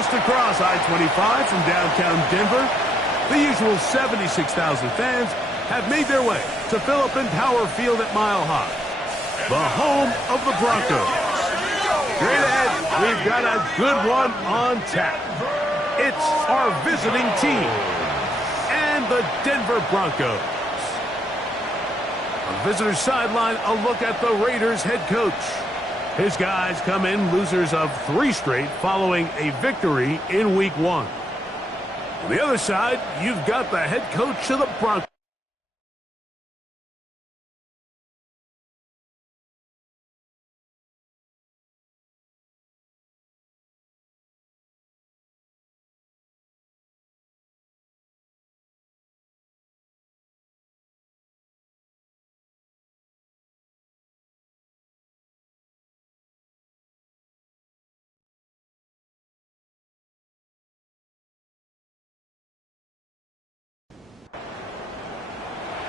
Just across I-25 from downtown Denver, the usual 76,000 fans have made their way to Philip Power Field at Mile High, the home of the Broncos. Straight ahead, we've got a good one on tap. It's our visiting team and the Denver Broncos. On the visitor's sideline, a look at the Raiders head coach. His guys come in losers of 3 straight following a victory in Week 1. On the other side, you've got the head coach of the Broncos.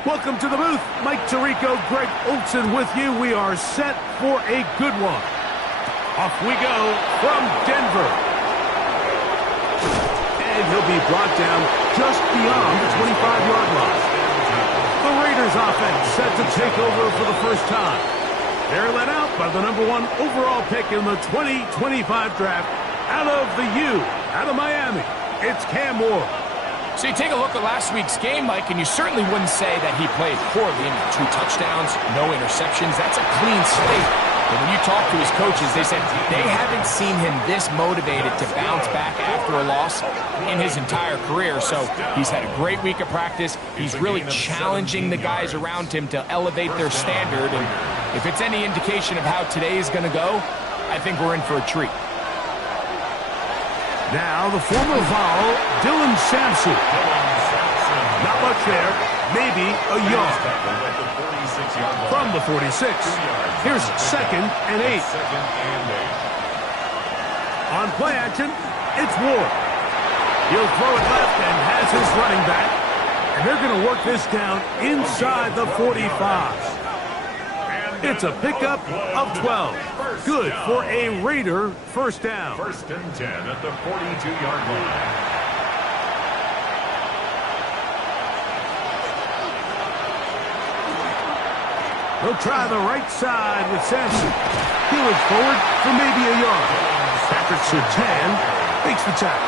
Welcome to the booth. Mike Tirico, Greg Olsen with you. We are set for a good one. Off we go from Denver. And he'll be brought down just beyond the 25-yard line. The Raiders offense set to take over for the first time. They're led out by the #1 overall pick in the 2025 draft out of the U, out of Miami. It's Cam Ward. So you take a look at last week's game, Mike, and you certainly wouldn't say that he played poorly. 2 touchdowns, no interceptions. That's a clean slate. But when you talk to his coaches, they said they haven't seen him this motivated to bounce back after a loss in his entire career. So he's had a great week of practice. He's really challenging the guys around him to elevate their standard. And if it's any indication of how today is going to go, I think we're in for a treat. Now the former Vol, Dylan Sampson. Not much there, maybe a yard. From the 46, here's 2nd and 8. On play action, it's Ward. He'll throw it left and has his running back. And they're going to work this down inside the 45. It's a pickup of 12. Good for a Raider first down. 1st and 10 at the 42-yard line. He'll try the right side with Sampson. He looks forward for maybe a yard. Patrick Surtain makes the tackle.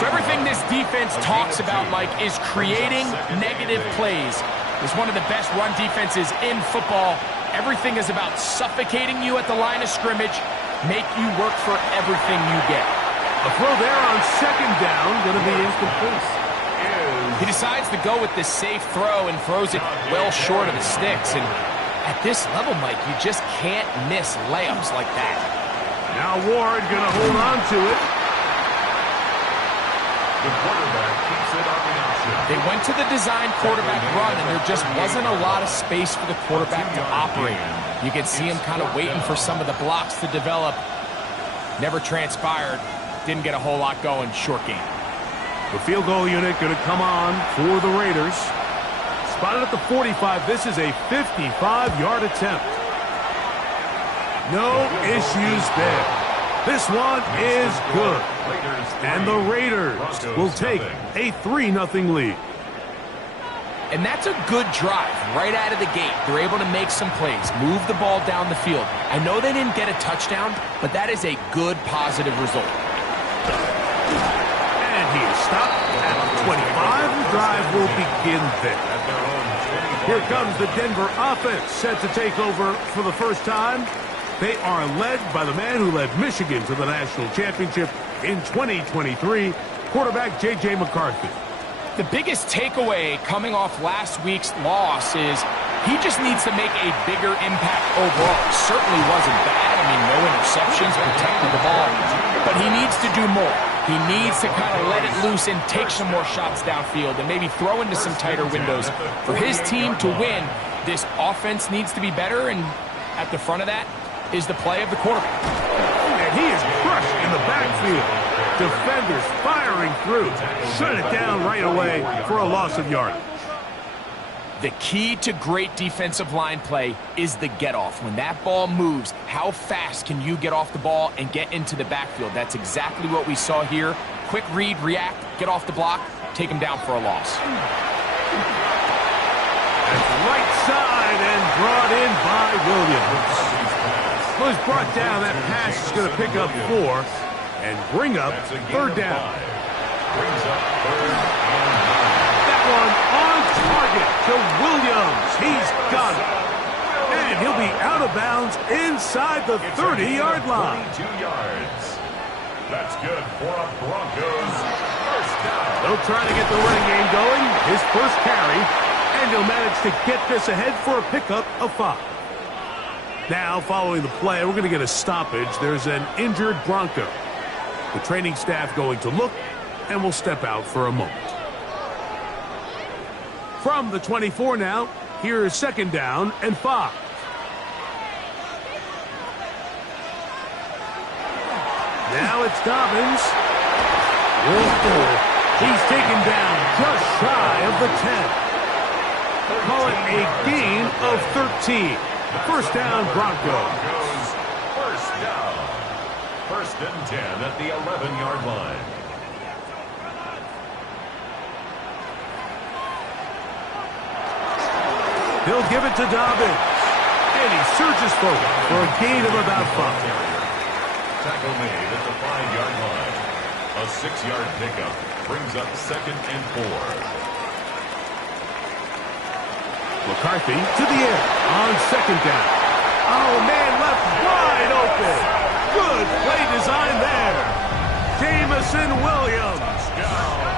So everything this defense talks about, Mike, is creating negative plays. It's one of the best run defenses in football. Everything is about suffocating you at the line of scrimmage, make you work for everything you get. A throw there on 2nd down, going to be incomplete. He decides to go with this safe throw and throws it well short of the sticks. And at this level, Mike, you just can't miss layups like that. Now Ward going to hold on to it. The quarterback keeps it on the option. They went to the design quarterback run, and there just wasn't a lot of space for the quarterback to operate. You could see him kind of waiting for some of the blocks to develop. Never transpired. Didn't get a whole lot going. Short game. The field goal unit going to come on for the Raiders. Spotted at the 45. This is a 55-yard attempt. No issues there. This one is good. And the Raiders will take a 3-0 lead. And that's a good drive right out of the gate. They're able to make some plays, move the ball down the field. I know they didn't get a touchdown, but that is a good, positive result. And he is stopped at 25. The drive will begin there. Here comes the Denver offense, set to take over for the first time. They are led by the man who led Michigan to the national championship in 2023, quarterback J.J. McCarthy. The biggest takeaway coming off last week's loss is he just needs to make a bigger impact overall. It certainly wasn't bad. I mean, no interceptions, protected the ball. But he needs to do more. He needs to kind of let it loose and take some more shots downfield and maybe throw into some tighter windows. For his team to win, this offense needs to be better, and at the front of that is the play of the quarterback. And he is crushed in the backfield. Defenders firing through. Shut it down right away for a loss of yardage. The key to great defensive line play is the get-off. When that ball moves, how fast can you get off the ball and get into the backfield? That's exactly what we saw here. Quick read, react, get off the block, take him down for a loss. That's right side and brought in by Williams. Was brought down. That pass is going to pick up 4 and bring up third down. That one on target to Williams. He's got it. And he'll be out of bounds inside the 30-yard line. 22 yards. That's good for a Broncos first down. They'll try to get the running game going. His first carry. And he'll manage to get this ahead for a pickup of 5. Now, following the play, we're going to get a stoppage. There's an injured Bronco. The training staff going to look, and we'll step out for a moment. From the 24 now, here is second down and 5. Now it's Dobbins. He's taken down just shy of the 10. Call it a gain of 13. First down, Broncos. First down. First and 10 at the 11-yard line. He'll give it to Dobbins. And he surges forward for a gain of about 5. Tackle made at the 5-yard line. A 6-yard pickup brings up second and 4. McCarthy to the air on second down. Oh, man, left wide open. Good play design there. Jameson Williams.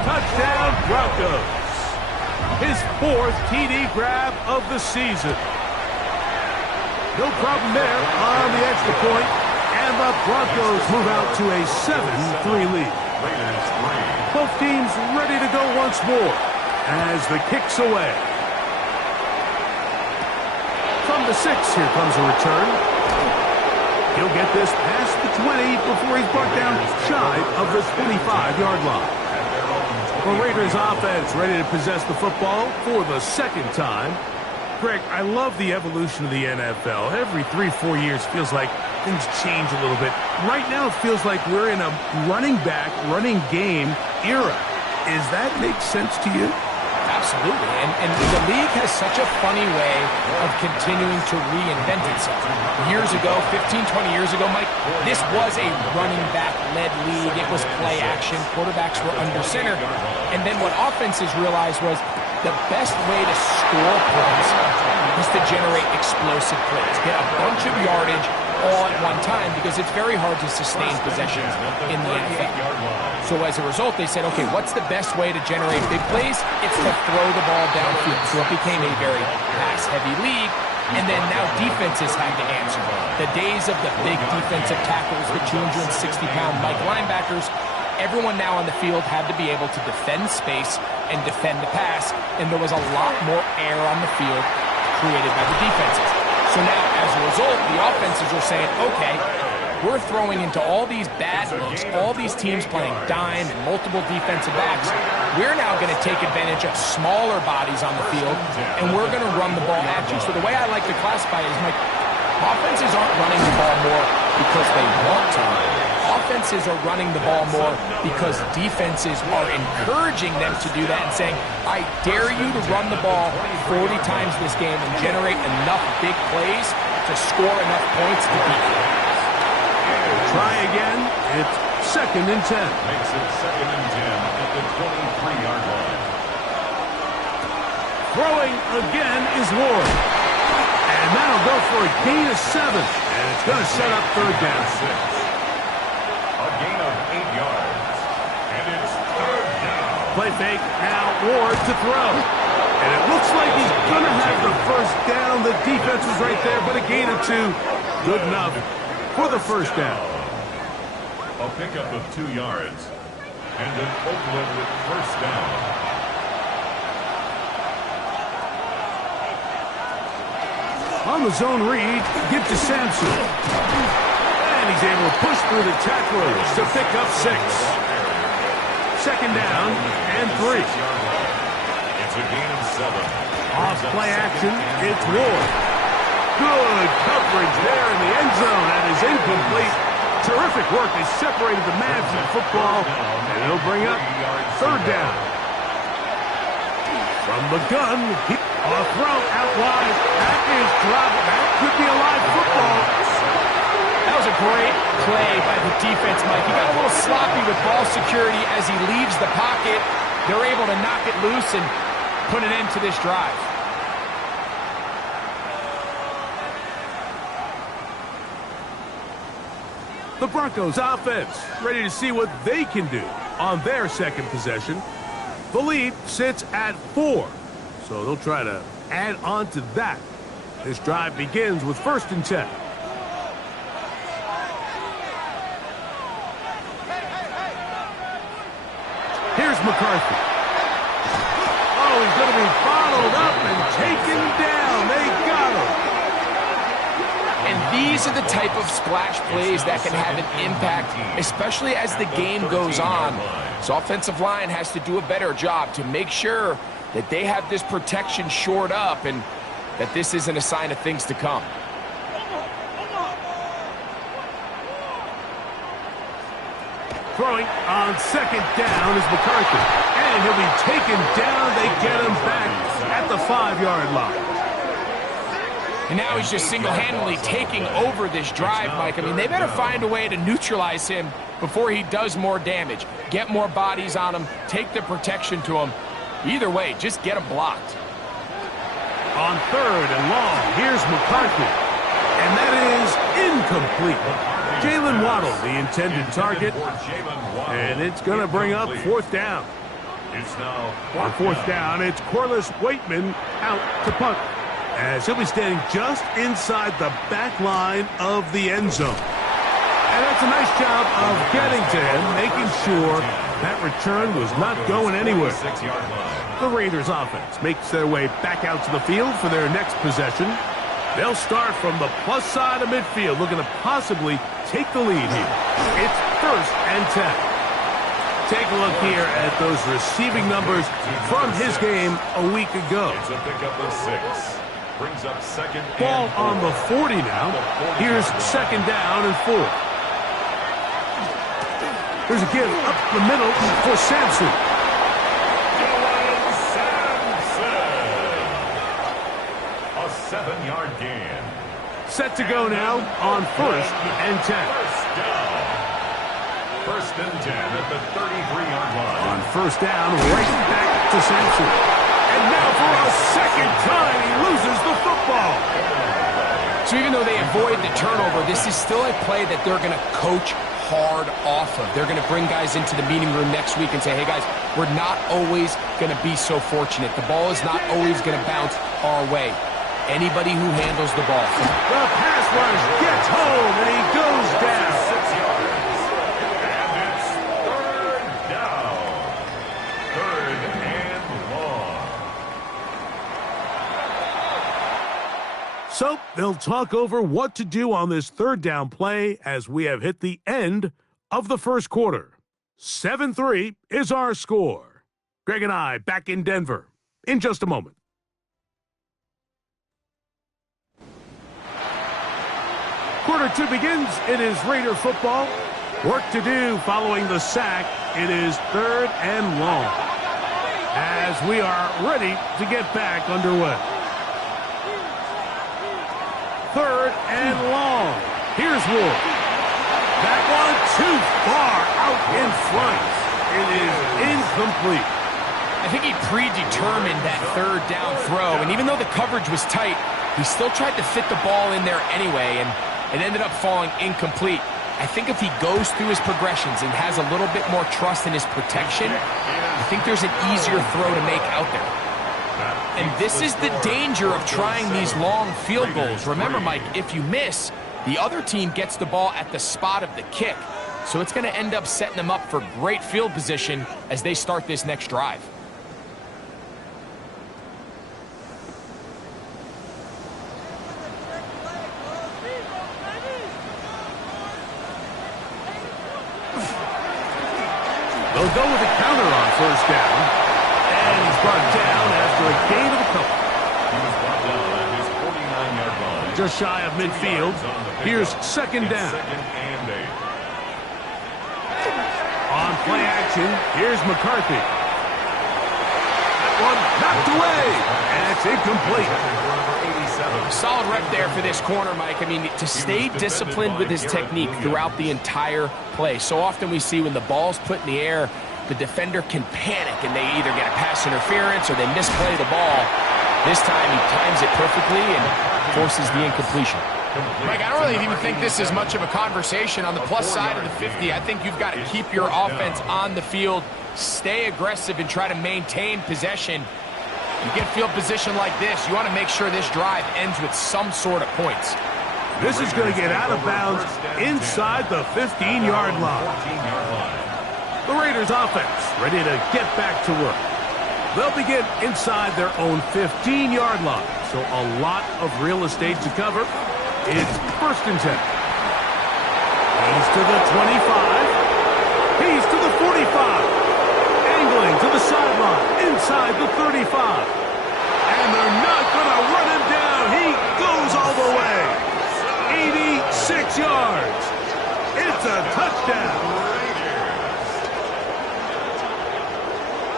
Touchdown, Broncos. His 4th TD grab of the season. No problem there on the extra point, and the Broncos move out to a 7-3 lead. Both teams ready to go once more as the kick's away. From the 6, here comes a return. He'll get this past the 20 before he's brought down shy of the 25-yard line. The Raiders offense ready to possess the football for the second time. Greg, I love the evolution of the NFL. Every 3-4 years feels like things change a little bit. Right now it feels like we're in a running back, running game era. Does that make sense to you? Absolutely, and the league has such a funny way of continuing to reinvent itself. Years ago, 15, 20 years ago, Mike, this was a running back-led league. It was play action. Quarterbacks were under center. And then what offenses realized was the best way to score points is to generate explosive plays, get a bunch of yardage all at one time, because it's very hard to sustain possessions in the NFL. So as a result, they said, okay, what's the best way to generate big plays? It's to throw the ball downfield. So it became a very pass-heavy league, and then now defenses had to answer. The days of the big defensive tackles, the 260-pound Mike linebackers, everyone now on the field had to be able to defend space and defend the pass, and there was a lot more air on the field created by the defenses. So now, as a result, the offenses are saying, okay, we're throwing into all these bad looks, all these teams playing dime and multiple defensive backs. We're now going to take advantage of smaller bodies on the field, and we're going to run the ball at you. So the way I like to classify it is, Mike, offenses aren't running the ball more because they want to. Offenses are running the ball more because defenses are encouraging them to do that and saying, I dare you to run the ball 40 times this game and generate enough big plays to score enough points to beat you. Try again. It's second and 10. Makes it second and 10 at the 23-yard line. Throwing again is Ward. And that'll go for a gain of 7. And it's going to set up third down. 6. A gain of 8 yards. And it's third down. Play fake. Now Ward to throw. And it looks like he's going to have the first down. The defense was right there, but a gain of 2. Good enough for the first down. A pickup of 2 yards. And then Oakland with first down. On the zone read, give to Sampson. And he's able to push through the tacklers to pick up 6. Second down and 3. It's a gain of 7. Off play action. It's Ward. Good coverage there in the end zone. That is incomplete. Terrific work. They separated the man from the football, and it'll bring up third down. From the gun, a throw out wide. That is dropped. That could be a live football. That was a great play by the defense, Mike. He got a little sloppy with ball security as he leaves the pocket. They're able to knock it loose and put an end to this drive. The Broncos offense ready to see what they can do on their second possession. The lead sits at 4, so they'll try to add on to that. This drive begins with 1st and 10. Here's McCarthy. Oh, he's going to be bottled up and taken down. They got him. And these are the type of splash plays that can have an impact, especially as the game goes on. So offensive line has to do a better job to make sure that they have this protection shored up and that this isn't a sign of things to come. Throwing on 2nd down is McCarthy. And he'll be taken down. They get him back at the 5-yard line. And now he's just single-handedly taking over this drive, Mike. I mean, they better find a way to neutralize him before he does more damage. Get more bodies on him. Take the protection to him. Either way, just get him blocked. On 3rd and long, here's McCarthy. And that is incomplete. Jalen Waddle, the intended target. And it's going to bring up 4th down. On 4th down, it's Corliss Waitman out to punt, as he'll be standing just inside the back line of the end zone. And that's a nice job of getting to him, making sure that return was not going anywhere. The Raiders offense makes their way back out to the field for their next possession. They'll start from the plus side of midfield, looking to possibly take the lead here. It's 1st and 10. Take a look here at those receiving numbers from his game a week ago. It's a pickup of 6. Brings up 2nd and Ball on the 40 now. Here's 2nd down and 4. There's a give up the middle for Sampson. a 7-yard gain. Set to go now on 1st and 10. First and 10 at the 33-yard line. On 1st down, right back to Sampson. And now for a 2nd time, he loses the football. So even though they avoid the turnover, this is still a play that they're going to coach hard off of. They're going to bring guys into the meeting room next week and say, hey guys, we're not always going to be so fortunate. The ball is not always going to bounce our way. Anybody who handles the ball. The pass rush gets home and he goes down. 6 yards. And it's 3rd down. 3rd and long. So they'll talk over what to do on this 3rd down play as we have hit the end of the 1st quarter. 7-3 is our score. Greg and I back in Denver in just a moment. Quarter 2 begins. It is Raider football. Work to do following the sack. It is 3rd and long, as we are ready to get back underway. 3rd and long. Here's Ward. That one too far out in front. It is incomplete. I think he predetermined that 3rd down throw, and even though the coverage was tight, he still tried to fit the ball in there anyway, and it ended up falling incomplete. I think if he goes through his progressions and has a little bit more trust in his protection, I think there's an easier throw to make out there. And this is the danger of trying these long field goals. Remember, Mike, if you miss, the other team gets the ball at the spot of the kick. So it's going to end up setting them up for great field position as they start this next drive. They'll go with a counter on 1st down. And he's brought down after a gain of a couple. just shy of midfield. Here's second down. On play action, here's McCarthy. That one knocked away, and it's incomplete. Solid rep there for this corner, Mike. I mean, to stay disciplined with his technique throughout the entire play. So often we see when the ball's put in the air, the defender can panic, and they either get a pass interference or they misplay the ball. This time he times it perfectly and forces the incompletion. Mike, I don't really even think this is much of a conversation on the plus side of the 50. I think you've got to keep your offense on the field, stay aggressive, and try to maintain possession. You get field position like this, you want to make sure this drive ends with some sort of points. This is going to get out of bounds inside the 15-yard line. The Raiders offense ready to get back to work. They'll begin inside their own 15-yard line, so a lot of real estate to cover. It's first and 10. He's to the 25. He's to the 45. Angling to the sideline, inside the 35. And they're not going to run him down. He goes all the way. 86 yards. It's a touchdown.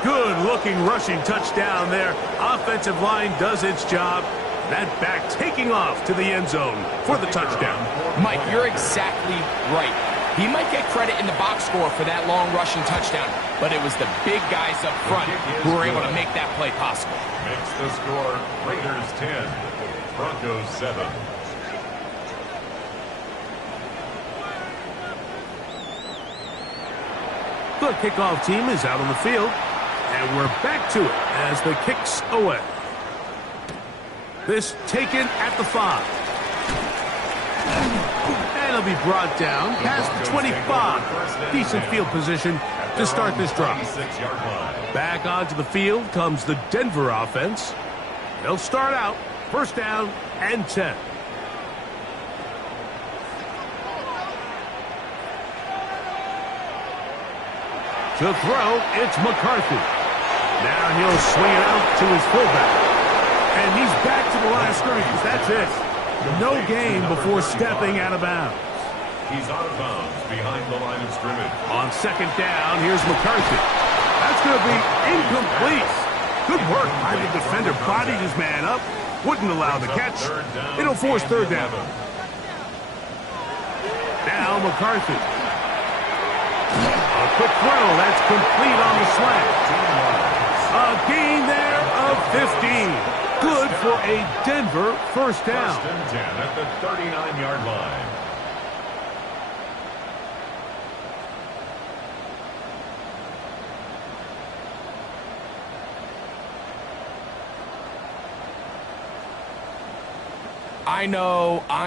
Good-looking rushing touchdown there. Offensive line does its job. That back taking off to the end zone for the touchdown. Mike, you're exactly right. He might get credit in the box score for that long rushing touchdown, but it was the big guys up front who were able to make that play possible. Makes the score Raiders 10, Broncos 7. The kickoff team is out on the field, and we're back to it as the kick's away. This taken at the 5. And it'll be brought down past the 25. Decent field position to start this drive. Back onto the field comes the Denver offense. They'll start out first down and 10. To throw, it's McCarthy. Now he'll swing it out to his fullback. And he's back to the line of scrimmage. That's it. No gain before stepping out of bounds. He's out of bounds behind the line of scrimmage. On second down, here's McCarthy. That's going to be incomplete. Good work by the defender. Bodied his man up. Wouldn't allow the catch. It'll force third down. Now McCarthy. A quick throw. That's complete on the slant. A gain there of 15. Good for a Denver first down. First and 10 at the 39-yard line. I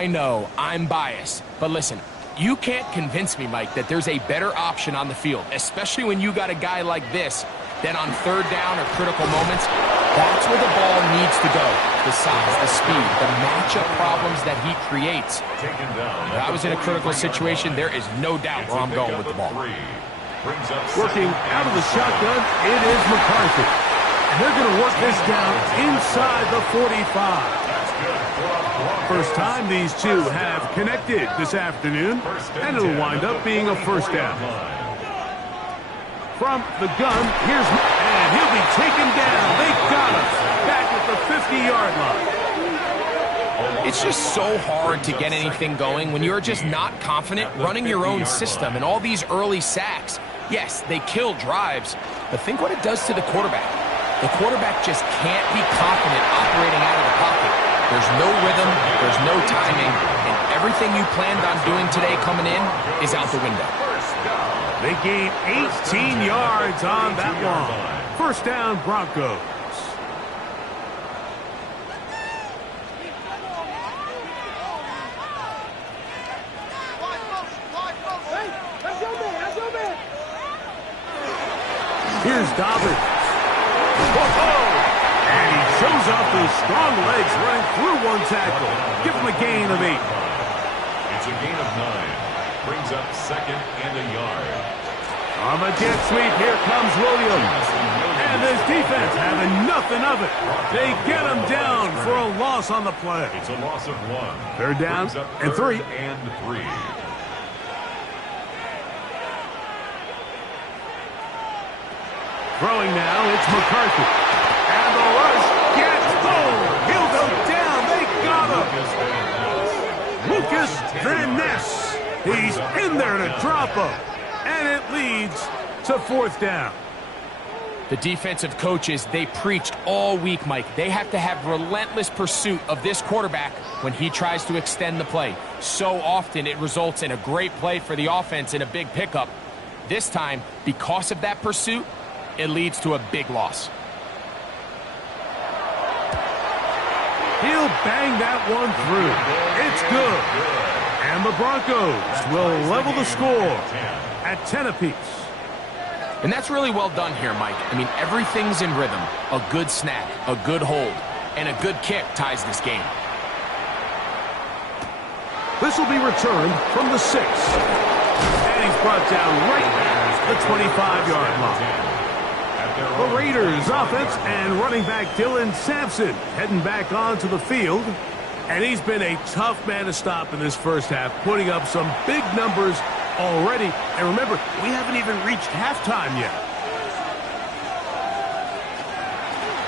know, I'm biased. But listen, you can't convince me, Mike, that there's a better option on the field, especially when you got a guy like this, that on third down or critical moments, that's where the ball needs to go. The size, the speed, the matchup problems that he creates. If I was in a critical situation, there is no doubt where I'm going with the ball. Working out of the shotgun, it is McCarthy. And they're going to work this down inside the 45. First time these two have connected this afternoon, and it'll wind up being a first down. From the gun, and he'll be taken down. They got him back at the 50-yard line. It's just so hard to get anything going when you're just not confident running your own system. And all these early sacks, yes, they kill drives, but think what it does to the quarterback. The quarterback just can't be confident operating out of the pocket. There's no rhythm, there's no timing, and everything you planned on doing today coming in is out the window. They gain 18 yards on that one. First down, Broncos. Here's Dobbins. And he shows off those strong legs running through one tackle. Give him a gain of 8. It's a gain of 9. Brings up second and a yard. On the jet sweep, here comes Williams. And this defense having nothing of it. They get him down for a loss on the play. It's a loss of 1. Third down Brings up and 3. third and 3. Throwing now, it's McCarthy. And the rush gets home. He'll go down. They got him. Lucas Van Ness. He's in there to drop him. And it leads to 4th down. The defensive coaches, they preached all week, Mike. They have to have relentless pursuit of this quarterback when he tries to extend the play. So often it results in a great play for the offense and a big pickup. This time, because of that pursuit, it leads to a big loss. He'll bang that one through. It's good. And the Broncos will level the score at 10 apiece. And that's really well done here, Mike. I mean, everything's in rhythm. A good snap, a good hold, and a good kick ties this game. This will be returned from the 6. And he's brought down right at the 25-yard line. The Raiders offense and running back Dylan Sampson heading back onto the field. And he's been a tough man to stop in this first half, putting up some big numbers already. And remember, we haven't even reached halftime yet.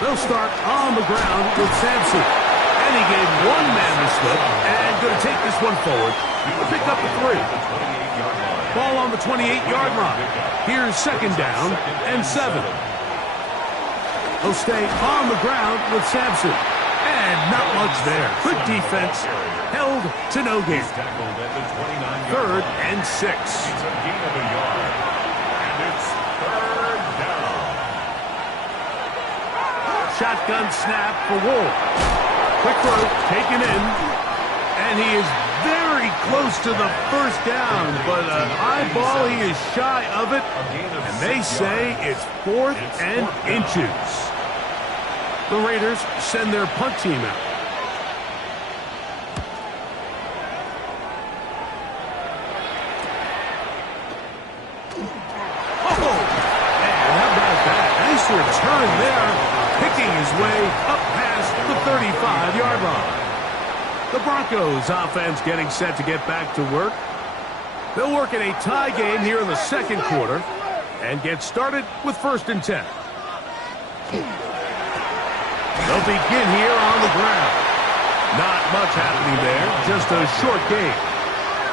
They'll start on the ground with Sampson. And he gave one man the slip and going to take this one forward. Pick up the 3. Ball on the 28-yard line. Here's 2nd down and 7. He'll stay on the ground with Sampson. And not much there. Good defense. Held to no gain. 3rd and 6. It's a gain of a yard. And it's 3rd down. Shotgun snap for Wolf. Quick throw taken in. And he is very close to the 1st down. But an eyeball, he is shy of it. And they say it's 4th and inches. The Raiders send their punt team out. Oh! And how about that? Nice return there. Picking his way up past the 35-yard line. The Broncos offense getting set to get back to work. They'll work in a tie game here in the 2nd quarter and get started with 1st and 10. They'll begin here on the ground. Not much happening there, just a short gain.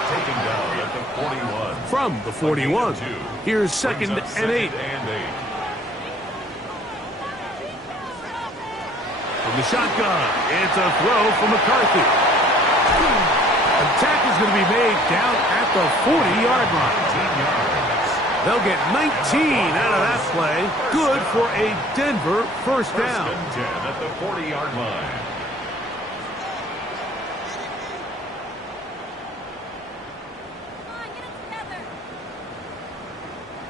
Taken down at the 41. From the 41, here's 2nd and 8. From the shotgun, it's a throw from McCarthy. The tackle's going to be made down at the 40-yard line. They'll get 19 out of that play. Good for a Denver 1st down. 1st and 10 at the 40-yard line.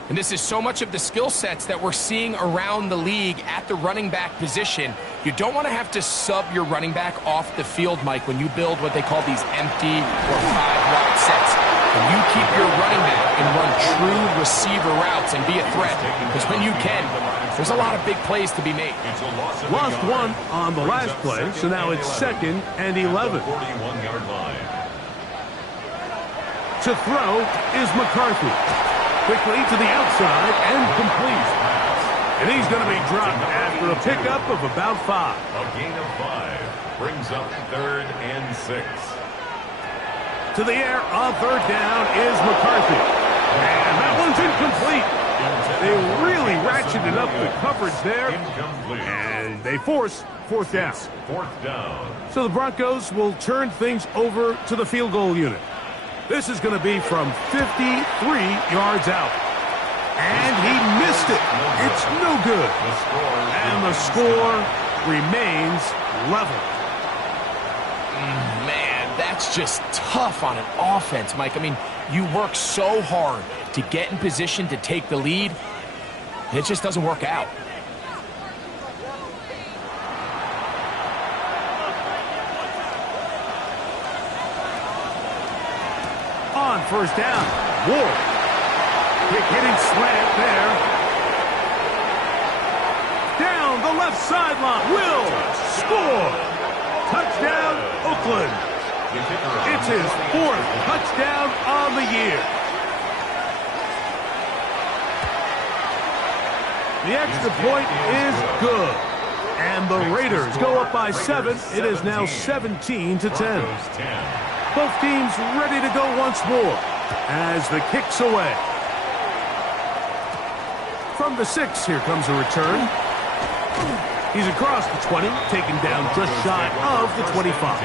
And this is so much of the skill sets that we're seeing around the league at the running back position. You don't want to have to sub your running back off the field, Mike, when you build what they call these empty or 5-wide sets. When you keep your running back and run true receiver routes and be a threat, because when you can, there's a lot of big plays to be made. Lost one on the last play, so now it's 2nd and 11. 41-yard line. To throw is McCarthy. Quickly to the outside and complete. And he's going to be dropped after a pickup of about 5. A gain of 5 brings up 3rd and 6. To the air on 3rd down is McCarthy. And that one's incomplete. They really ratcheted up the coverage there. Incomplete. And they force 4th down. 4th down. So the Broncos will turn things over to the field goal unit. This is going to be from 53 yards out. And he missed it. It's no good. And the score remains level. Man, that's just tough on an offense, Mike. I mean, you work so hard to get in position to take the lead, and it just doesn't work out. On 1st down, Ward. Quick hitting slant there. Down the left sideline, will score. That's his 4th touchdown on the year. The extra point is good. And the Raiders go up by 7. It is now 17-10. Both teams ready to go once more as the kick's away. From the 6, here comes a return. He's across the 20, taken down just shy of the 25.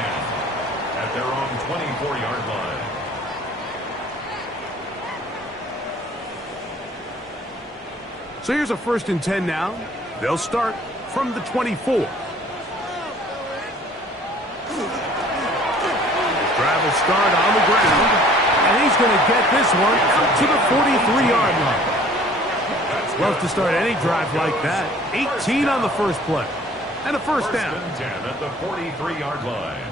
At their own 24-yard line. So here's a 1st and 10 now. They'll start from the 24. Drive will start on the ground, and he's going to get this one out to the 43-yard line. Love to start any drive like that. 18 on the first play. And a 1st down. 1st and 10 at the 43-yard line.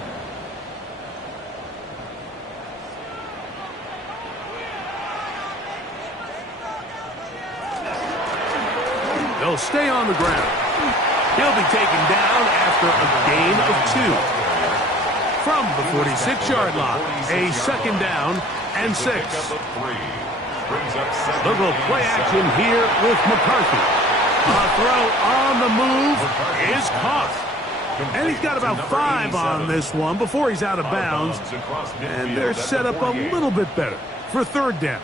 They'll stay on the ground. He'll be taken down after a gain of 2. From the 46-yard line, a 2nd down and 6. They'll go play action here with McCarthy. A throw on the move is caught. And he's got about 5 on this one before he's out of bounds. And they're set up a little bit better for 3rd down.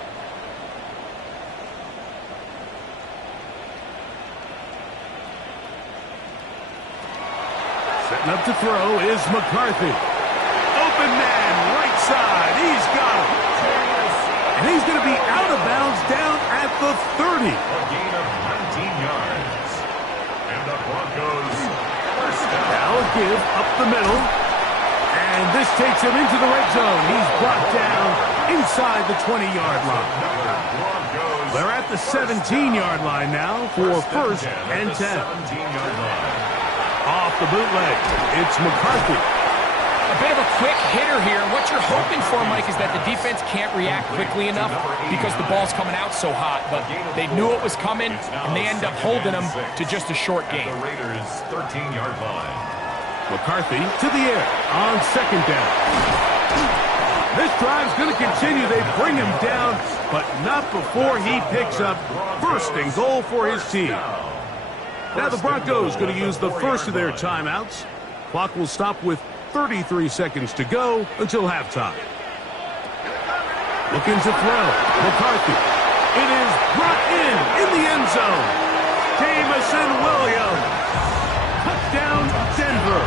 Setting up to throw is McCarthy. Open man, right side. He's got him. And he's going to be out of bounds down at the 30. A gain of 19 yards. And the Broncos first down. Now a give up the middle. And this takes him into the red zone. He's brought down inside the 20-yard line. They're at the 17-yard line now for 1st and 10. 17-yard line. Off the bootleg, it's McCarthy. A bit of a quick hitter here. What you're hoping for, Mike, is that the defense can't react quickly enough because the ball's coming out so hot. But they knew it was coming, and they end up holding them to just a short gain. The Raiders' 13-yard line. McCarthy to the air on 2nd down. This drive's going to continue. They bring him down, but not before he picks up 1st and goal for his team. Now the Broncos going to use the first of their timeouts. Clock will stop with 33 seconds to go until halftime. Looking to throw. McCarthy. It is brought in the end zone. Jameson Williams. Touchdown, Denver.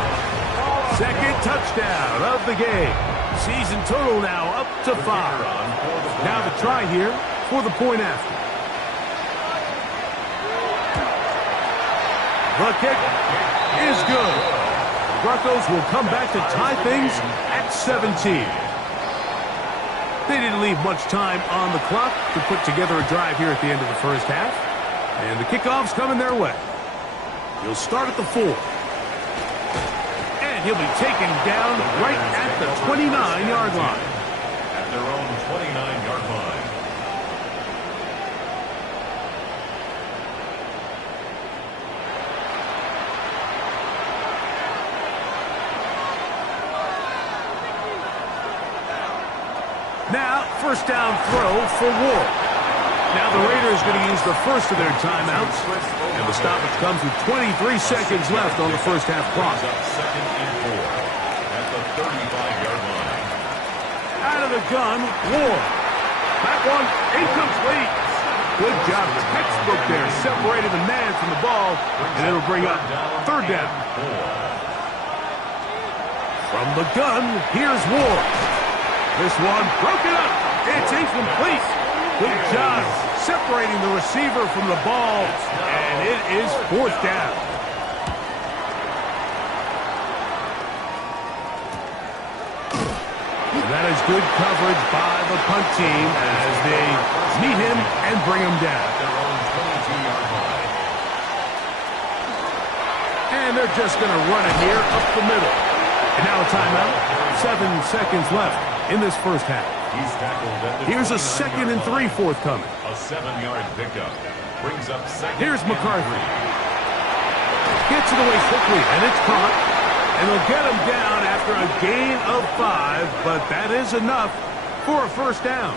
2nd touchdown of the game. Season total now up to 5. Now the try here for the point after. The kick is good. Broncos will come back to tie things at 17. They didn't leave much time on the clock to put together a drive here at the end of the first half. And the kickoff's coming their way. He'll start at the 4. And he'll be taken down right at the 29-yard line. At their own 29-yard line. Now, 1st down throw for Ward. Now the Raiders going to use the first of their timeouts. And the stoppage comes with 23 seconds left on the first half clock. 2nd and 4 at the 35-yard line. Out of the gun, Ward. That one incomplete. Good job. The textbook there separated the man from the ball. And it'll bring up 3rd down. From the gun, here's Ward. This one broken up. It's incomplete. Good job separating the receiver from the ball. And it is 4th down. And that is good coverage by the punt team as they meet him and bring him down. Their own 22-yard line. And they're just going to run it here up the middle. And now a timeout. 7 seconds left in this first half. He's tackled at the Here's a 2nd and 3 forthcoming. A 7-yard pickup. Brings up 2nd. Here's McCarthy. Gets it away quickly, and it's caught. And they'll get him down after after a gain of 5, but that is enough for a first down.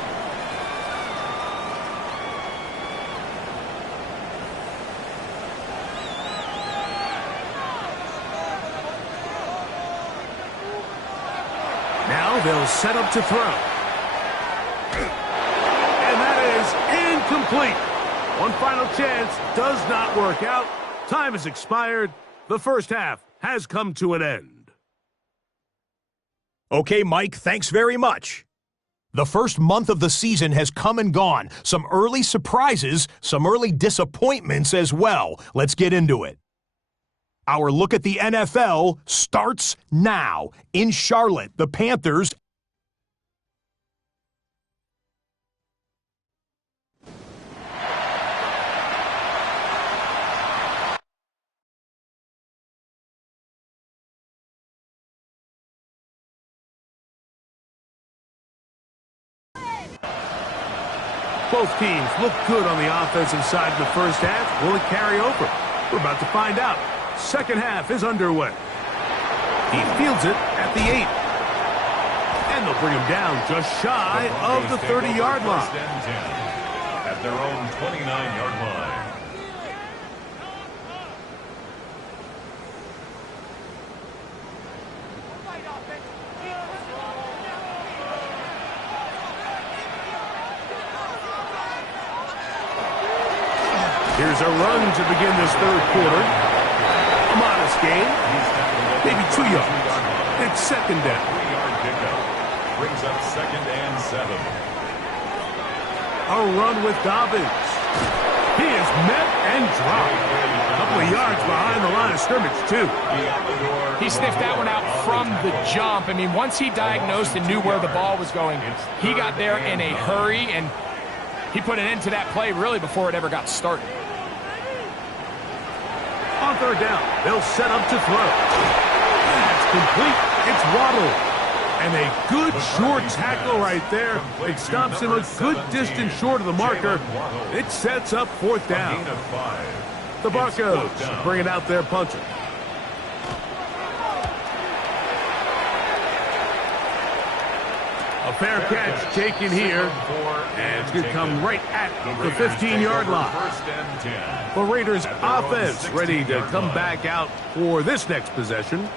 Now they'll set up to throw. And that is incomplete. One final chance does not work out. Time has expired. The first half has come to an end. Okay, Mike, thanks very much. The first month of the season has come and gone. Some early surprises, some early disappointments as well. Let's get into it. Our look at the NFL starts now. In Charlotte, the Panthers Both teams look good on the offensive side in the first half. Will it carry over? We're about to find out. Second half is underway. He fields it at the 8. And they'll bring him down just shy of the 30-yard line. At their own 29-yard line. Here's a run to begin this third quarter. A modest gain, maybe 2 yards. It's second down. 3-yard pickup brings up second and 7. A run with Dobbins. He is met and dropped. A couple of yards behind the line of scrimmage, too. He sniffed that one out from the jump. I mean, once he diagnosed and knew where the ball was going, he got there in a hurry, and he put an end to that play really before it ever got started. On third down, they'll set up to throw. That's complete. It's Waddle. And a good short tackle right there. It stops him a good distance short of the marker. It sets up fourth down. The Broncos bringing out their punter. A fair catch taken here, and it's going to come right at the 15-yard line. The Raiders offense ready to come back out for this next possession.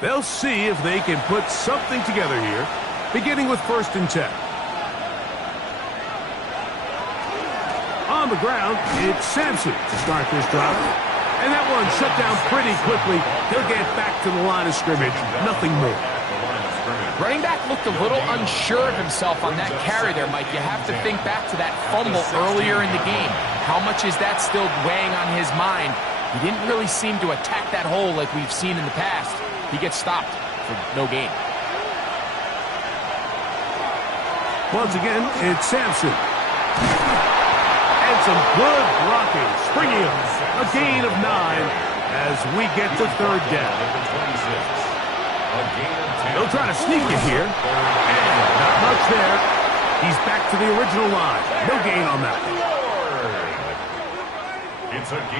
They'll see if they can put something together here, beginning with 1st and 10. On the ground, it's Sampson to start this drive. And that one shut down pretty quickly. He'll get back to the line of scrimmage, nothing more. Running back looked a little unsure of himself on that carry there, Mike. You have to think back to that fumble earlier in the game. How much is that still weighing on his mind? He didn't really seem to attack that hole like we've seen in the past. He gets stopped for no gain. Once again, it's Sampson. And some good blocking, springing him. A gain of 9 as we get to third down. They'll try to sneak it here. And not much there. He's back to the original line. No gain on that one.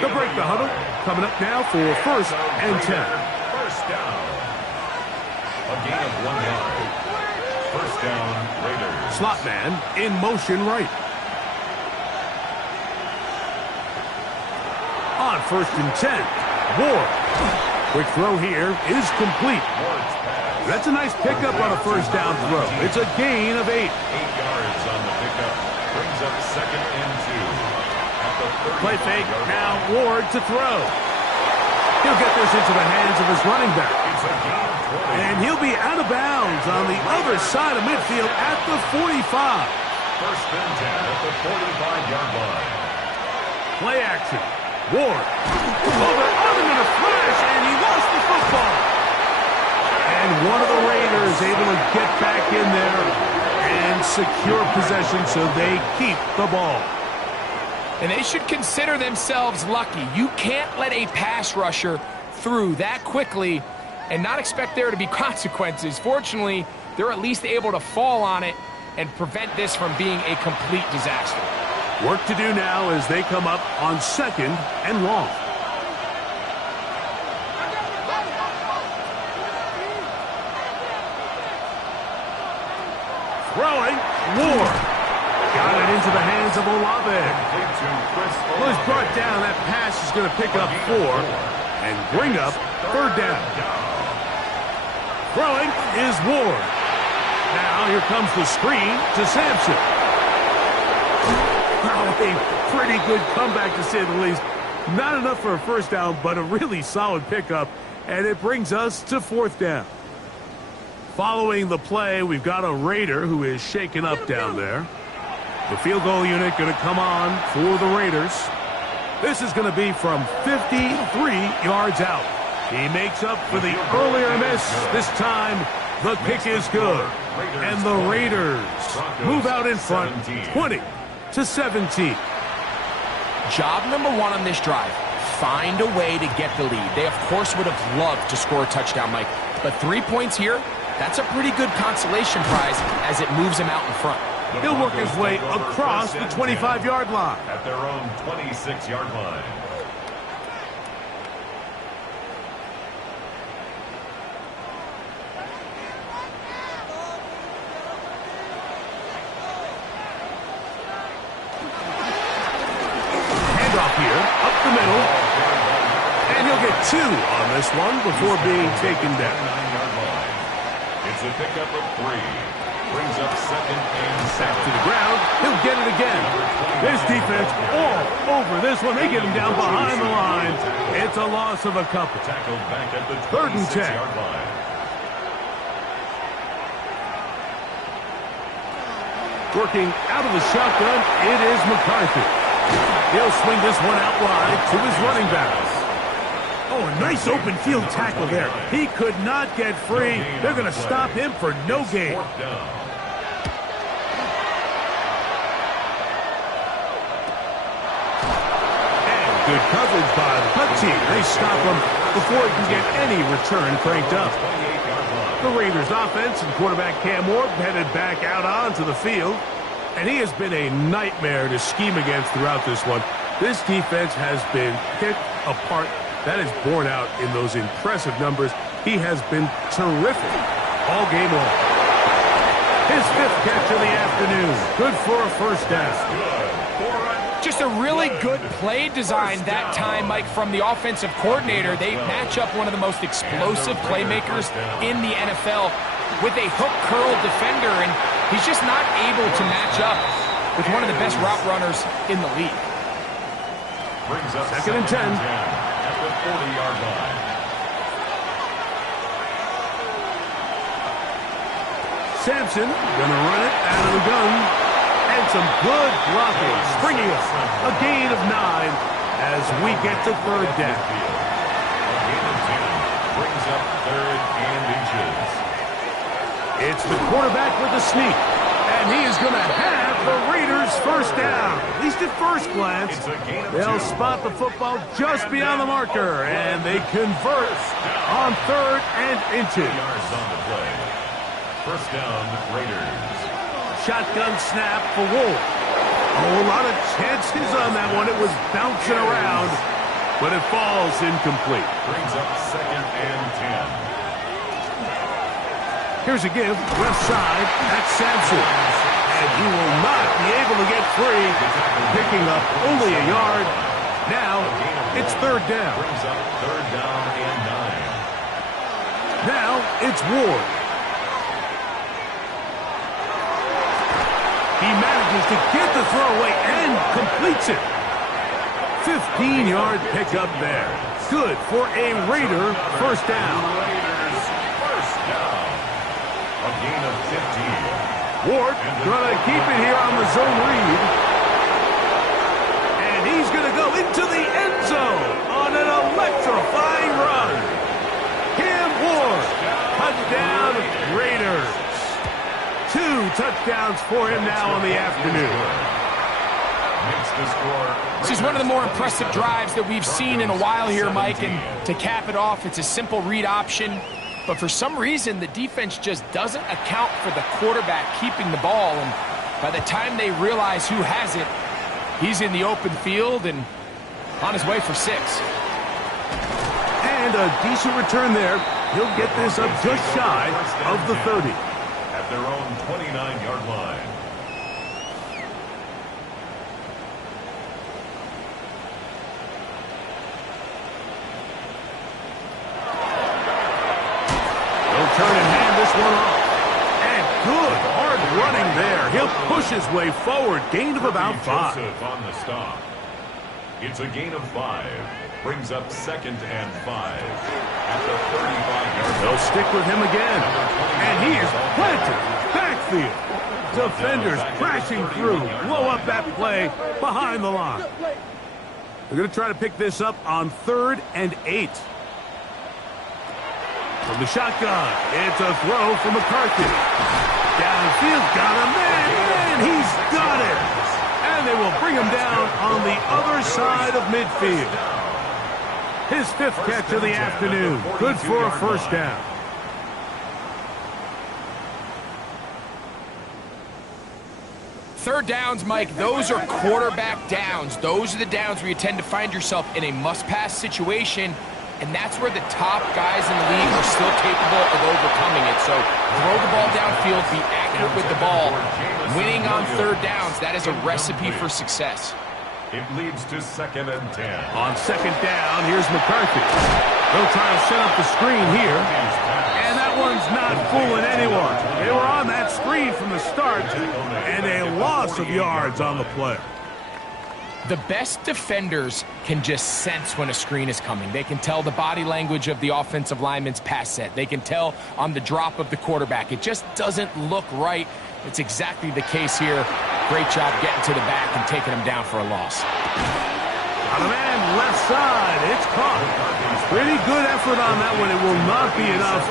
They'll break the huddle. Coming up now for 1st and 10. First down. A gain of 1 yard. First down, Raiders. Slot man in motion right. On 1st and 10. Ward. Quick throw here is complete. That's a nice pickup on a first down throw. It's a gain of 8. 8 yards on the pickup. Brings up second and 2. At the 30. Play fake. Now Ward to throw. He'll get this into the hands of his running back. It's a gain of 20. And he'll be out of bounds on the other side of midfield at the 45. First and 10 at the 45-yard line. Play action. Ward. Over on him in a flash, and he lost the football. And one of the Raiders able to get back in there and secure possession so they keep the ball. And they should consider themselves lucky. You can't let a pass rusher through that quickly and not expect there to be consequences. Fortunately, they're at least able to fall on it and prevent this from being a complete disaster. Work to do now as they come up on 2nd and long. Throwing. Ward. Got it into the hands of Olave. Well, he's brought down. That pass is going to pick up 4 and bring up third down. Throwing is Ward. Now here comes the screen to Sampson. Oh, a pretty good comeback to say the least. Not enough for a first down, but a really solid pickup, and it brings us to fourth down. Following the play, we've got a Raider who is shaken up down there. The field goal unit going to come on for the Raiders. This is going to be from 53 yards out. He makes up for the earlier miss. This time, the kick is good. And the Raiders move out in front, 20-17. Job number 1 on this drive, find a way to get the lead. They, of course, would have loved to score a touchdown, Mike. But 3 points here, that's a pretty good consolation prize as it moves him out in front. He'll work his way across the 25-yard line. At their own 26-yard line. Handoff here, up the middle. And he'll get 2 on this one before being taken down. It's a pickup of 3. Brings up second and 7. Back to the ground. He'll get it again. This defense all over this one. They get him down behind the line. It's a loss of a couple. Tackled back at the 3rd and 10. 26-yard line. Working out of the shotgun, it is McCarthy. He'll swing this one out wide to his running backs. Oh, a nice open field tackle there. He could not get free. They're going to stop him for no gain. And good coverage by the punt team. They stop him before he can get any return cranked up. The Raiders offense and quarterback Cam Ward headed back out onto the field. And he has been a nightmare to scheme against throughout this one. This defense has been picked apart. That is borne out in those impressive numbers. He has been terrific all game long. His 5th catch of the afternoon. Good for a first down. Just a really good play design that time, Mike, from the offensive coordinator. They match up one of the most explosive playmakers in the NFL with a hook curl defender, and he's just not able to match up with one of the best route runners in the league. Brings up second and 10. At the 40-yard line. Sampson gonna run it out of the gun. And some good blocking, springing us a gain of 9 as we get to third down. A gain of 10 brings up 3rd and inches. It's the quarterback with the sneak, and he is going to have the Raiders first down. At least at first glance, they'll spot the football just beyond the marker, and they convert on 3rd and inches. Yards on the play. First down, Raiders. Shotgun snap for Wolf. Oh, a lot of chances on that one. It was bouncing around, but it falls incomplete. Brings up second and 10. Here's a give, left side, that's Sampson. And he will not be able to get free, picking up only a yard. Now, it's third down. Brings up 3rd down and 9. Now, it's Ward. He manages to get the throw away and completes it. 15-yard pickup there. Good for a Raider first down. Raiders first down. A gain of 15. Ward gonna keep it here on the zone read. And he's gonna go into the end zone on an electrifying run. Cam Ward, touchdown Raiders. 2 touchdowns for him now on the afternoon. This is one of the more impressive drives that we've seen in a while here, Mike, and to cap it off, it's a simple read option, but for some reason, the defense just doesn't account for the quarterback keeping the ball, and by the time they realize who has it, he's in the open field and on his way for 6. And a decent return there. He'll get this up just shy of the 30. at their own 29-yard line. They'll turn and hand this one off. And good, hard running there. He'll push his way forward. Gain of about 5. Joseph on the stop. It's a gain of 5. Brings up 2nd and 5 at the 35-yard line. They'll stick with him again. And he is planted. Backfield. Defenders crashing through. Blow up that play behind the line. They're going to try to pick this up on 3rd and 8. From the shotgun, it's a throw from McCarthy. Downfield, got him there, and he's got it. And they will bring him down on the other side of midfield. His 5th catch of the afternoon. Good for a first down. Third downs, Mike, those are quarterback downs. Those are the downs where you tend to find yourself in a must-pass situation, and that's where the top guys in the league are still capable of overcoming it. So throw the ball downfield, be accurate with the ball. Winning on third downs, that is a recipe for success. It leads to 2nd and 10. On 2nd down, here's McCarthy. They'll try to set up the screen here. And that one's not fooling anyone. They were on that screen from the start, and a loss of yards on the play. The best defenders can just sense when a screen is coming. They can tell the body language of the offensive lineman's pass set. They can tell on the drop of the quarterback. It just doesn't look right. It's exactly the case here. Great job getting to the back and taking him down for a loss. On a man left side, it's caught. Pretty good effort on that one. It will not be enough.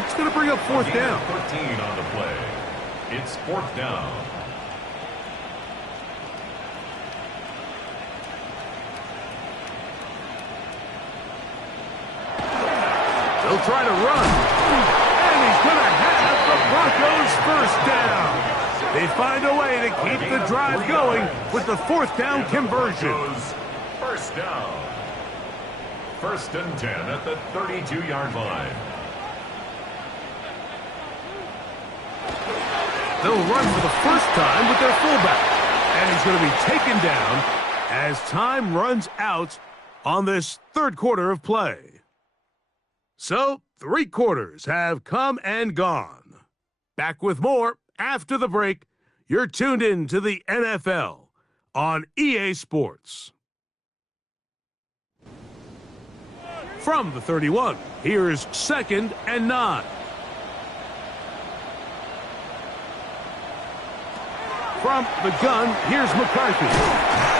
It's going to bring up 4th down. 13 on the play. It's 4th down. They'll try to run. And he's going to have the Broncos' first down. They find a way to keep the drive going with the 4th down conversion. First down. 1st and 10 at the 32-yard line. They'll run for the first time with their fullback. And he's going to be taken down as time runs out on this 3rd quarter of play. So, 3 quarters have come and gone. Back with more after the break. You're tuned in to the NFL on EA Sports. From the 31, here's 2nd and 9. From the gun, here's McCarthy.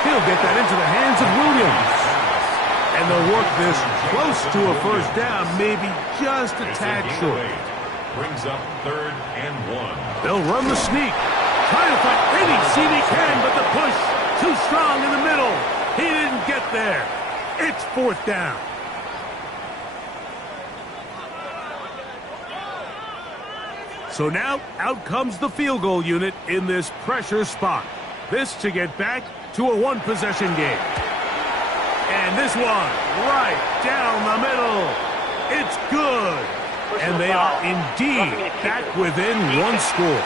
He'll get that into the hands of Williams. And they'll work this close to a first down, maybe just a tad short. Brings up 3rd and 1. They'll run the sneak. Trying to find any seam he can, but the push too strong in the middle. He didn't get there. It's 4th down. So now, out comes the field goal unit in this pressure spot. This to get back to a one-possession game. And this one, right down the middle. It's good. And they are indeed back within one score.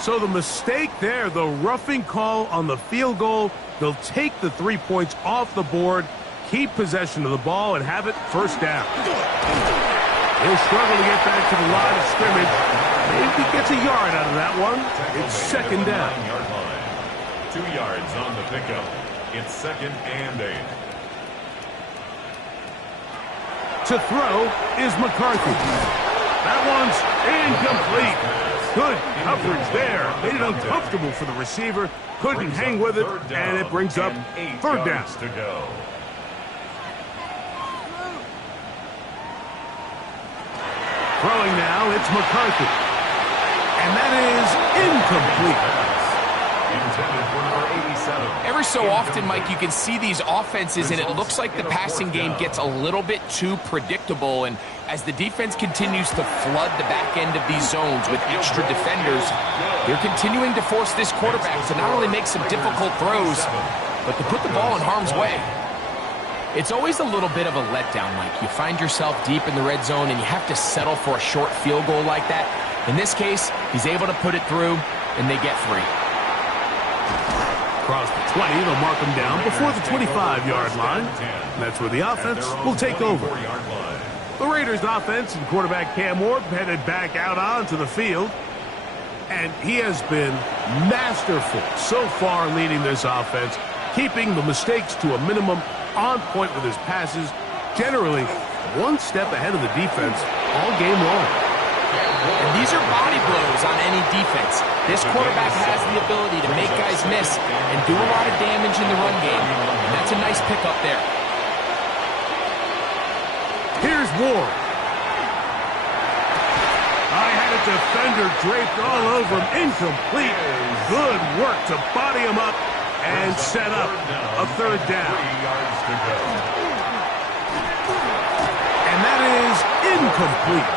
So the mistake there, the roughing call on the field goal, they'll take the 3 points off the board, keep possession of the ball, and have it first down. He'll struggle to get back to the line of scrimmage. Maybe he gets a yard out of that one. It's 2nd down. 2 yards on the pickup. It's 2nd and 8. To throw is McCarthy. That one's incomplete. Good coverage there. Made it uncomfortable for the receiver. Couldn't hang with it, and it brings up 3rd down. To go. Throwing now, it's McCarthy. And that is incomplete. Intended for number 87. Every so often, Mike, you can see these offenses, and it looks like the passing game gets a little bit too predictable. And as the defense continues to flood the back end of these zones with extra defenders, they're continuing to force this quarterback to not only make some difficult throws, but to put the ball in harm's way. It's always a little bit of a letdown, Mike. You find yourself deep in the red zone and you have to settle for a short field goal like that. In this case, he's able to put it through, and they get 3. Across the 20, they'll mark him down before the 25-yard line. That's where the offense will take over. The Raiders' offense and quarterback Cam Ward headed back out onto the field. And he has been masterful so far leading this offense, keeping the mistakes to a minimum, on point with his passes, generally one step ahead of the defense all game long. And these are body blows on any defense. This quarterback has the ability to make guys miss and do a lot of damage in the run game. And that's a nice pickup there. Here's Ward. I had a defender draped all over him. Incomplete. Good work to body him up and set up a 3rd down. And that is incomplete.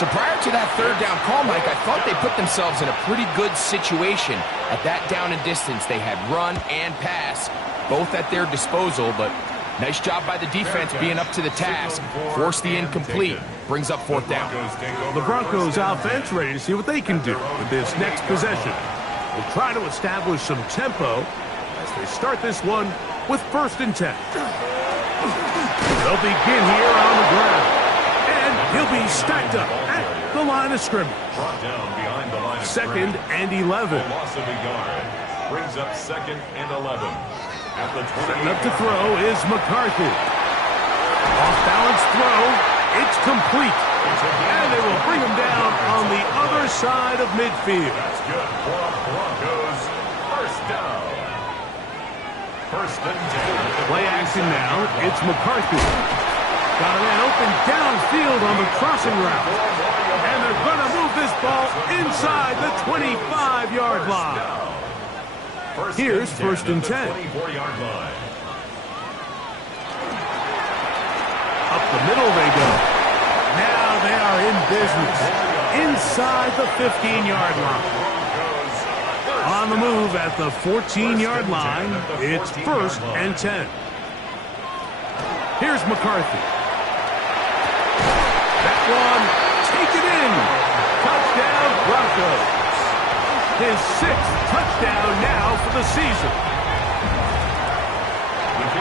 So prior to that 3rd down call, Mike, I thought they put themselves in a pretty good situation. At that down and distance, they had run and pass, both at their disposal, but nice job by the defense being up to the task. Force the incomplete. Brings up 4th down. The Broncos offense ready to see what they can do with this next possession. Will try to establish some tempo as they start this one with 1st and 10. They'll begin here on the ground. And he'll be stacked up at the line of scrimmage. 2nd and 11. Loss of a yard. Brings up 2nd and 11. At the 20. Setting up to throw is McCarthy. Off-balance throw. It's complete. And they will bring him down on the other side of midfield. That's good for Broncos. 1st down. 1st and 10. Play action now. It's McCarthy. Got a man open downfield on the crossing route. And they're going to move this ball inside the 25-yard line. Here's 1st and 10. 24-yard line. Up the middle they go. Now they are in business. Inside the 15-yard line. On the move at the 14-yard line, it's 1st and 10. Here's McCarthy. That one, take it in. Touchdown, Broncos. His 6th touchdown now for the season.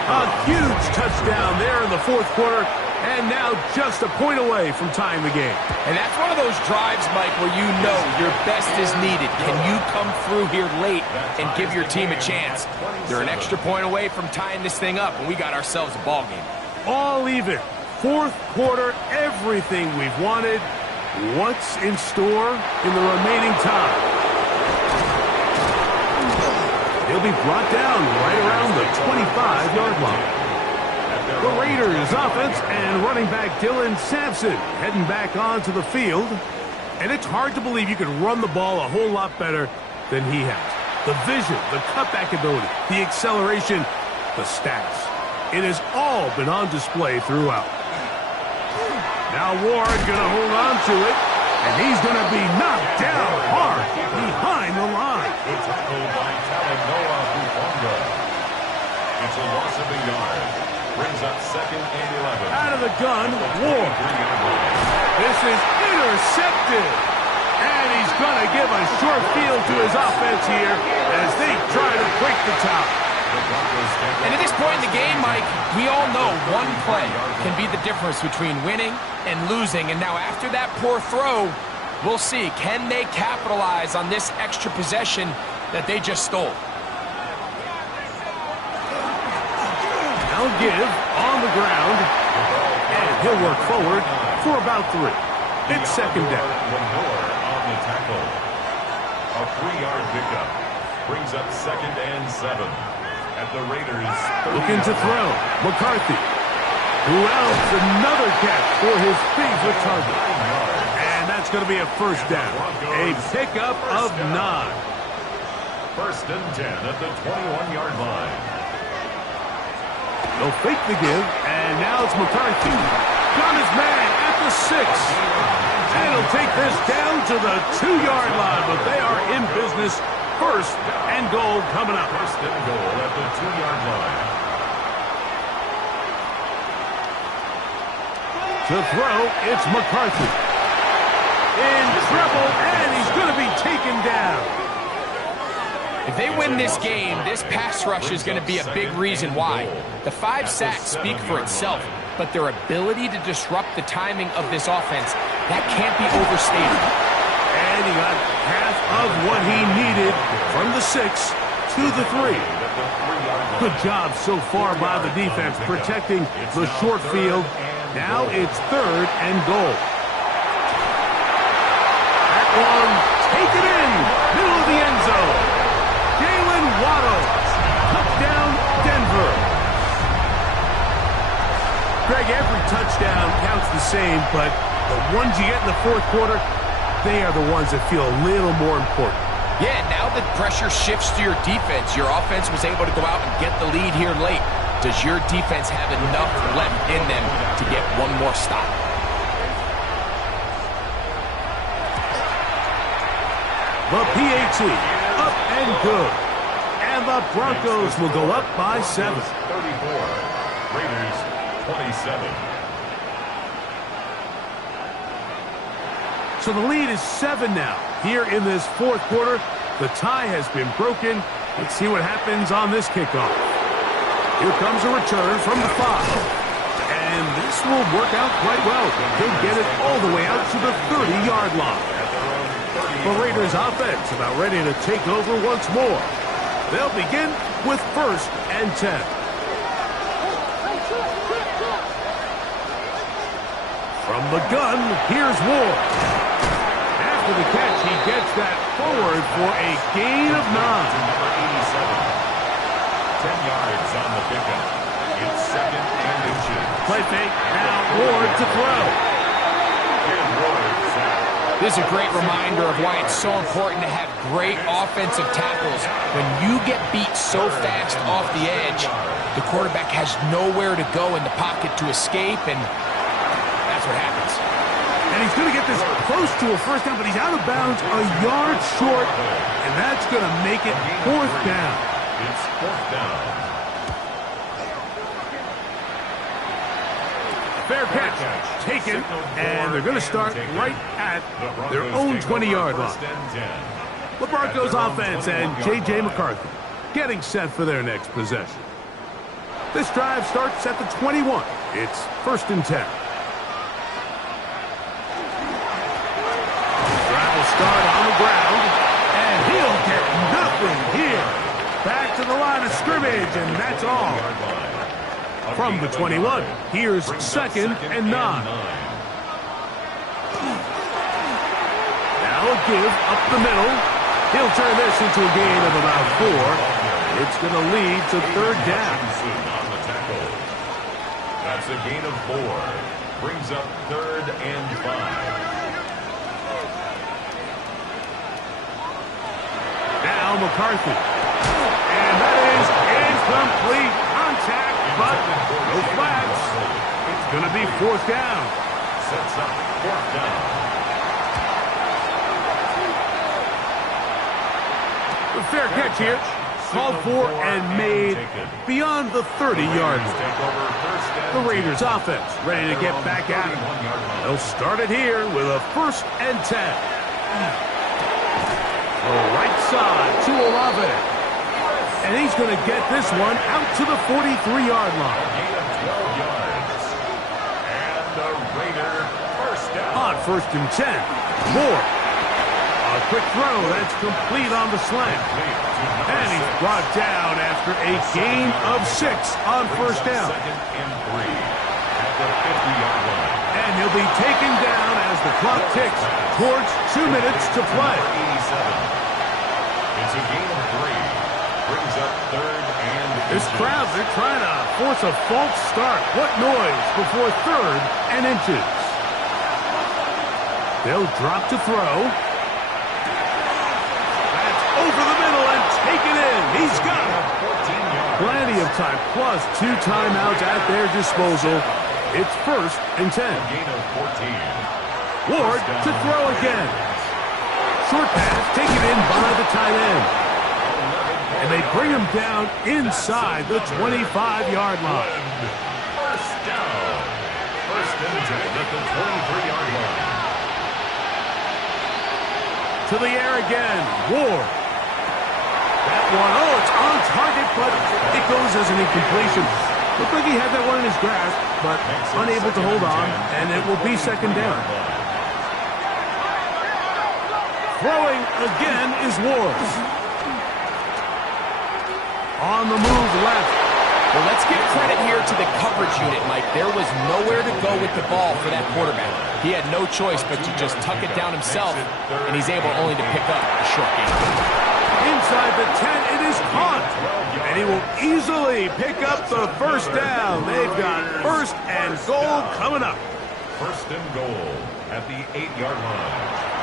A huge touchdown there in the 4th quarter, and now just a point away from tying the game. And that's one of those drives, Mike, where you know your best is needed. Can you come through here late and give your team a chance? They're an extra point away from tying this thing up, and we got ourselves a ball game. All even. 4th quarter, everything we've wanted. What's in store in the remaining time? He'll be brought down right around the 25-yard line. The Raiders offense and running back Dylan Sampson heading back onto the field. And it's hard to believe you can run the ball a whole lot better than he has. The vision, the cutback ability, the acceleration, the stats. It has all been on display throughout. Now Ward going to hold on to it, and he's going to be knocked down hard behind the line. Good tackle by Talanoa Hufanga. It's a loss of a yard. Brings up 2nd and 11. Out of the gun, Ward. This is intercepted. And he's going to give a short field to his offense here as they try to break the top. And at this point in the game, Mike, we all know one play can be the difference between winning and losing. And now after that poor throw, we'll see. Can they capitalize on this extra possession that they just stole? Now give on the ground. And he'll work forward for about 3. It's 2nd down. On the tackle. A 3-yard pickup. Brings up 2nd and 7. At the Raiders. Looking to throw. McCarthy. Who else? Another catch for his favorite target. And that's going to be a 1st down. A pickup of 9. 1st and 10 at the 21-yard line. They'll fake the give, and now it's McCarthy. Got his man at the 6. And he'll take this down to the 2-yard line, but they are in business First and goal coming up. First and goal at the 2-yard line. To throw, it's McCarthy. In trouble, and he's going to be taken down. If they win this game, this pass rush is going to be a big reason why. The 5 sacks speak for itself, but their ability to disrupt the timing of this offense, that can't be overstated. And he got half of what he needed from the 6 to the 3. Good job so far by the defense protecting the short field. Now it's 3rd and goal. That one, take it in, middle of the end zone. Jalen Waddle, touchdown Denver. Greg, every touchdown counts the same, but the ones you get in the 4th quarter, they are the ones that feel a little more important. Yeah, now the pressure shifts to your defense. Your offense was able to go out and get the lead here late. Does your defense have enough left in them to get one more stop? The PAT, up and good. And the Broncos will go up by 7. 34. Raiders 27. So the lead is 7 now. Here in this 4th quarter, the tie has been broken. Let's see what happens on this kickoff. Here comes a return from the 5. And this will work out quite well. They'll get it all the way out to the 30-yard line. The Raiders offense about ready to take over once more. They'll begin with 1st and 10. From the gun, here's Ward. After the catch, he gets that forward for a gain of 9. Number 87. 10 yards on the pickup. It's 2nd and inches. Play fake. Now Ward to throw. And Ward sacked. This is a great reminder of why it's so important to have great offensive tackles. When you get beat so fast off the edge, the quarterback has nowhere to go in the pocket to escape, and that's what happens. And he's going to get this close to a first down, but he's out of bounds a yard short, and that's going to make it 4th down. It's 4th down. Fair catch, taken, and they're going to start right at their own 20-yard line. The Broncos offense and J.J. McCarthy getting set for their next possession. This drive starts at the 21. It's 1st and 10. Drive will start on the ground, and he'll get nothing here. Back to the line of scrimmage, and that's all. From the 21, here's 2nd and 9. Now a give up the middle. He'll turn this into a gain of about 4. It's going to lead to 3rd down. On the tackle. That's a gain of 4. Brings up 3rd and 5. Now McCarthy. And that is incomplete. Contact, but no flags. It's going to be 4th down. Sets up 4th down. A fair catch here. Called for and made beyond the 30-yard line. The Raiders offense ready to get back at it. They'll start it here with a 1st and 10. The right side to Olave. And he's going to get this one out to the 43-yard line. Gain of 12 yards. And the Raider 1st down. On 1st and 10. Moore. A quick throw that's complete on the slant. And he's brought down after a gain of 6 on 1st down. 2nd and 3 at the 50-yard line. And he'll be taken down as the clock ticks towards 2 minutes to play. 87. It's a gain of 3. Brings up 3rd and This crowd, they're trying to force a false start. What noise before 3rd and inches. They'll drop to throw. That's over the middle and taken in. He's got it. 14 yards. Plenty of time, plus 2 timeouts at their disposal. It's 1st and 10. Gain of 14. Ward to throw again. Short pass taken in by the tight end. And they bring him down inside the 25-yard line. First down. First and 10 at the 23-yard line. To the air again. Ward. That one, it's on target, but it goes as an incompletion. Looked like he had that one in his grasp, but unable to hold on, and it will be second down. Throwing again is Ward. On the move left. Well, let's give credit here to the coverage unit, Mike. There was nowhere to go with the ball for that quarterback. He had no choice but to just tuck it down himself, and he's able only to pick up a short gain. Inside the 10, it is caught. And he will easily pick up the first down. They've got first and goal coming up. First and goal at the 8-yard line.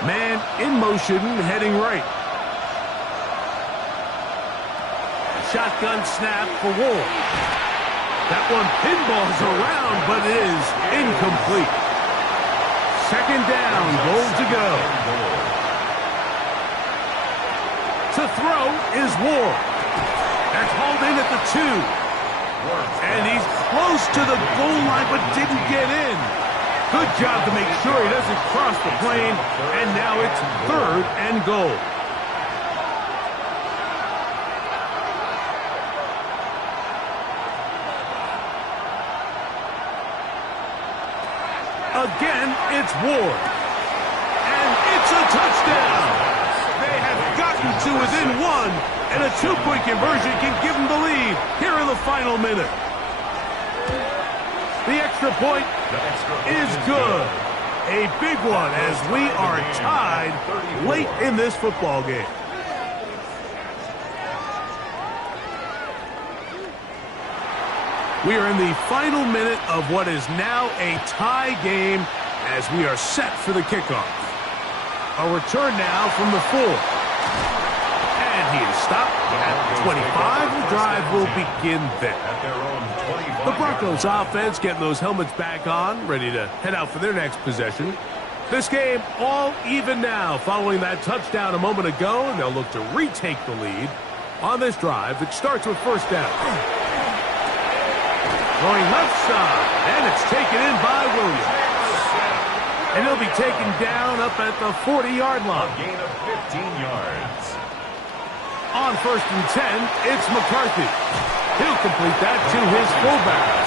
Man in motion, heading right. Shotgun snap for Ward. That one pinballs around, but it is incomplete. Second down, goal to go. To throw is Ward. That's hauled in at the 2. And he's close to the goal line, but didn't get in. Good job to make sure he doesn't cross the plane. And now it's third and goal. Again, it's Ward. And it's a touchdown. They have gotten to within one, and a two-point conversion can give them the lead here in the final minute. The extra point is good. A big one as we are tied late in this football game. We are in the final minute of what is now a tie game as we are set for the kickoff. A return now from the 4. And he is stopped at 25. The drive will begin then. The Broncos offense getting those helmets back on, ready to head out for their next possession. This game all even now following that touchdown a moment ago, and they'll look to retake the lead on this drive that starts with first down. Going left side, and it's taken in by Williams. And he'll be taken down up at the 40-yard line. A gain of 15 yards. On first and 10, it's McCarthy. He'll complete that to his fullback.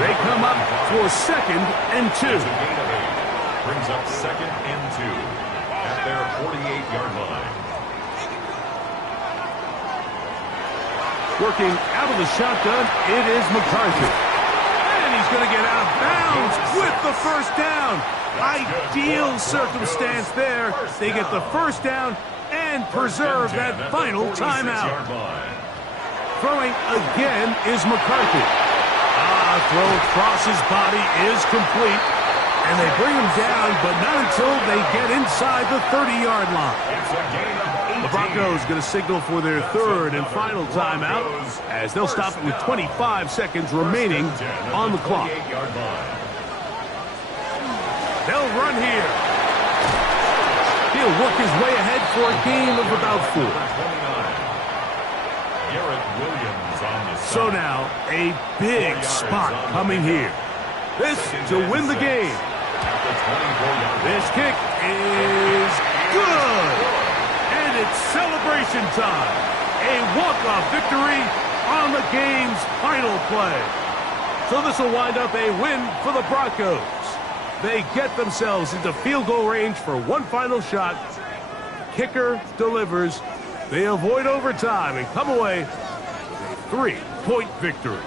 They come up for second and 2. Brings up second and 2 at their 48-yard line. Working out of the shotgun, it is McCarthy. And he's going to get out of bounds with the first down. Ideal circumstance there. They get the first down and preserve that final timeout. Throwing again is McCarthy. Throw across his body is complete. And they bring him down, but not until they get inside the 30-yard line. The Broncos going to signal for their third and final timeout as they'll stop it with 25 seconds remaining on the clock. They'll run here. He'll work his way ahead for a gain of about 4. So now, a big spot coming here. This to win the game. This kick is good. And it's celebration time. A walk-off victory on the game's final play. So this will wind up a win for the Broncos. They get themselves into field goal range for one final shot. Kicker delivers. They avoid overtime and come away with a 3-point victory.